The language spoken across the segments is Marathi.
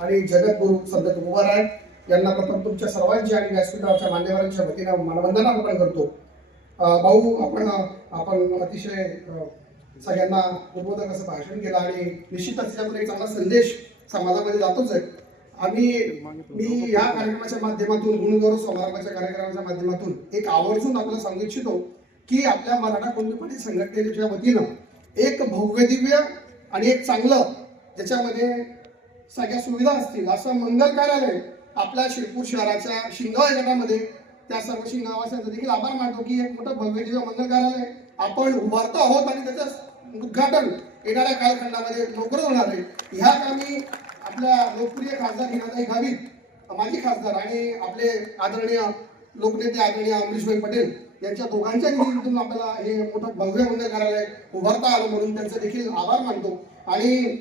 आणि जगद्गुरू संत तुकोबाराय यांना प्रथम तुमच्या सर्वांची आणि व्यासपीठावरच्या मान्यवरांच्या वतीनं मानवंदना अर्पण करतो. भाऊ आपण आपण अतिशय सगळ्यांना उद्बोधक असं भाषण केलं आणि निश्चितच त्यातून एक चांगला संदेश समाजामध्ये जातोच आहे. आम्ही मी या कार्यक्रमाच्या माध्यमातून गुणगौरव समारंभाच्या कार्यक्रमाच्या माध्यमातून एक आवर्जून आपल्याला सांगू इच्छितो की आपल्या मराठा कुणबी संघटनेच्या वतीनं एक भव्यदिव्य आणि एक चांगलं ज्याच्यामध्ये सगळ्या सुविधा असतील असं मंगल कार्यालय आपल्या शिरपूर शहराच्या शिंगाव या गटामध्ये त्या सर्व शिंगावाशांचा देखील आभार मानतो की एक मोठं भव्य दिव्य मंगल कार्यालय आपण उभारतो आहोत आणि त्याचं उद्घाटन येणाऱ्या कालखंडामध्ये लवकरच होणार आहे. ह्या कामी आपल्या लोकप्रिय खासदार हिनाताई गावित माजी खासदार आणि आपले आदरणीय लोकनेते आदरणीय अमरीशभाई पटेल यांच्या दोघांच्या निधीतून आपल्याला हे मोठं भव्य मंगल कार्यालय उभारता आलं म्हणून त्यांचं देखील आभार मानतो. आणि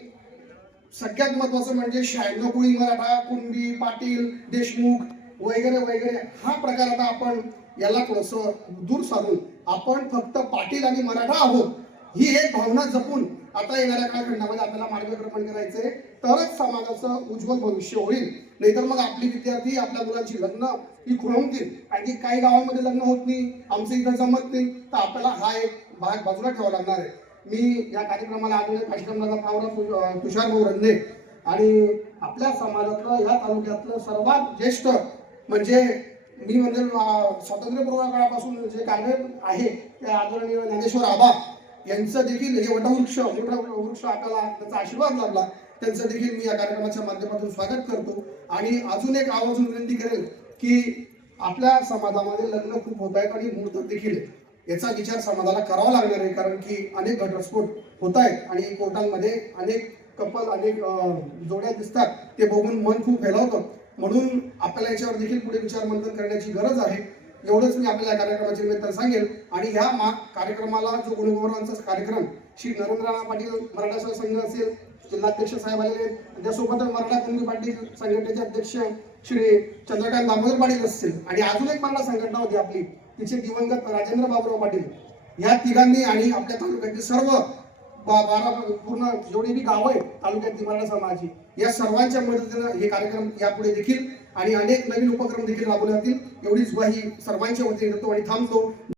सगळ्यात महत्वाचं म्हणजे शहाण्णव कुळी मराठा कुणबी पाटील देशमुख वगैरे वगैरे हा प्रकार आता आपण याला थोडस दूर सारून आपण फक्त पाटील आणि मराठा आहोत ही एक भावना जपून आता येणाऱ्या कालखंडामध्ये आपल्याला मार्गक्रमण करायचंय. तरच समाजाचं उज्ज्वल भविष्य होईल. नाहीतर मग आपली विद्यार्थी आपल्या मुलांची लग्न ही खुळवतील आणि काही गावांमध्ये लग्न होत नाही आमचं इथं जमत नाही. तर आपल्याला हा एक भाग बाजूला ठेवावा लागणार आहे. मी या कार्यक्रमाला आलेले काशीरामदादा पावरा तुषार भाऊ रंधे आणि आपल्या समाजातलं या तालुक्यातलं सर्वात ज्येष्ठ म्हणजे मी म्हणजे स्वातंत्र्यपूर्व काळापासून जे कार्य आहे ते आदरणीय ज्ञानेश्वर आबा यांचं देखील हे वटवृक्ष वृक्ष आपल्याला त्याचा आशीर्वाद लाभला. त्यांचं देखील मी या कार्यक्रमाच्या माध्यमातून स्वागत करतो. आणि अजून एक आवर्जून विनंती करेल की आपल्या समाजामध्ये लग्न खूप होत आहेत आणि मुहूर्त देखील याचा विचार समाजाला करावा लागणार आहे कारण की अनेक घटस्फोट होत आहेत आणि कोर्टांमध्ये अनेक कपल अनेक जोड्या दिसतात. ते बघून मन खूप हेलावतं म्हणून आपल्याला याच्यावर देखील पुढे विचार मंथन करण्याची गरज आहे. एवढंच मी आपल्याला या कार्यक्रमाच्या निमित्तानं सांगेल. आणि ह्या मा कार्यक्रमाला जो गुणगौरवांचा कार्यक्रम श्री नरेंद्रनाथ पाटील मराठा संघ असेल जिल्हाध्यक्ष साहेब आलेले आहेत. त्यासोबतच मराठा कुणबी पाटील संघटनेचे अध्यक्ष श्री चंद्रकांत दामोदर पाटील असतील. आणि अजून एक मराठा संघटना होती आपली तिचे दिवंगत राजेंद्र बाबुराव पाटील या तिघांनी आणि आपल्या तालुक्यातील सर्व बारा पूर्ण जेवढी बी गावं आहेत तालुक्यातील मराठा समाजाची या सर्वांच्या मदतीनं हे कार्यक्रम यापुढे देखील आणि अनेक नवीन उपक्रम देखील राबवले जातील. एवढीच ग्वाही सर्वांच्या वतीने देतो आणि थांबतो.